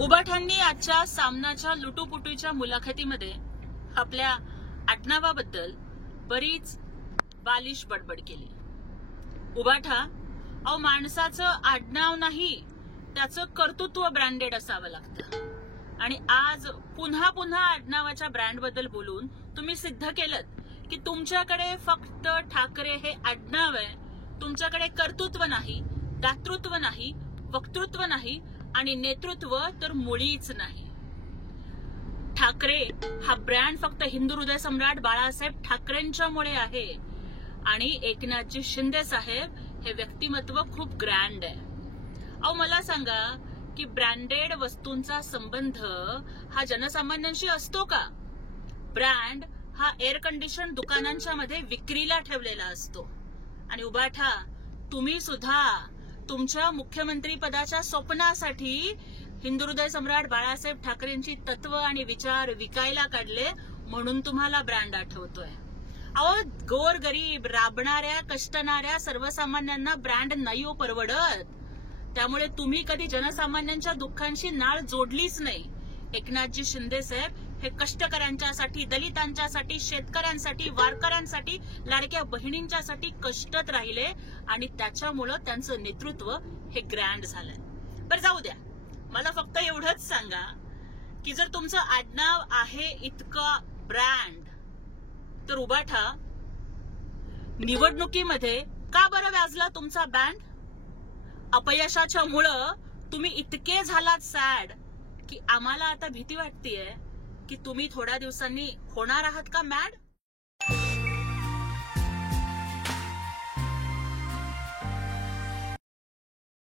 उबाठांनी आजच्या सामनाच्या लुटूपुटूच्या मुलाखतीमध्ये आपल्या आडनावाबद्दल बरीच बालिश बडबड केली। उबाठा अहो माणसाचं आडनाव नाही, त्याचं कर्तृत्व ब्रँडेड असावं लागतं। आणि आज पुन्हा पुन्हा आडनावाच्या ब्रँडबद्दल बोलून तुम्ही सिद्ध केलं की तुमच्याकडे फक्त ठाकरे हे आडनाव आहे, तुमच्याकडे कर्तृत्व नाही, दातृत्व नाही, वक्तृत्व नाही आणि नेतृत्व तर मुळीच नाही। ठाकरे हा ब्रँड फक्त हिंदू हृदय सम्राट बाळासाहेब ठाकरेंच्यामुळे आहे आणि एकनाथजी शिंदे साहेब हे व्यक्तिमत्व खूप ग्रँड आहे। अहो मला सांगा की ब्रँडेड वस्तूंचा संबंध हा जनसामान्यांशी असतो का? ब्रँड हा एअर कंडिशन दुकानांच्या मध्ये विक्रीला ठेवलेला असतो। आणि उबाठा तुम्ही सुद्धा तुमच्या मुख्यमंत्री पदाच्या स्वप्नासाठी हिंदू हृदय सम्राट बाळासाहेब ठाकरेंची तत्व आणि विचार विकायला काढले म्हणून तुम्हाला ब्रँड आठवतोय। अहो गोरगरीब राबणाऱ्या कष्टणाऱ्या सर्वसामान्यांना ब्रँड नाही हो परवडत, त्यामुळे तुम्ही कधी जनसामान्यांच्या दुःखांशी नाळ जोडलीच नाही। एकनाथजी शिंदे साहेब हे कष्टकऱ्यांच्यासाठी, दलितांच्यासाठी, शेतकऱ्यांसाठी, वारकऱ्यांसाठी, लाडक्या बहिणींच्यासाठी कष्टत राहिले आणि त्याच्यामुळे त्यांचं नेतृत्व हे ग्रँड झालंय। बरं जाऊ द्या, मला फक्त एवढंच सांगा की जर तुमचं आडनाव आहे इतकं ब्रँड तर उबाठा निवडणुकीमध्ये का बरं व्याजला तुमचा बँड? अपयशाच्या मुळे तुम्ही इतके झालात सॅड की आम्हाला आता भीती वाटतेय की तुम्ही थोड्या दिवसांनी होणार आहात का मॅड?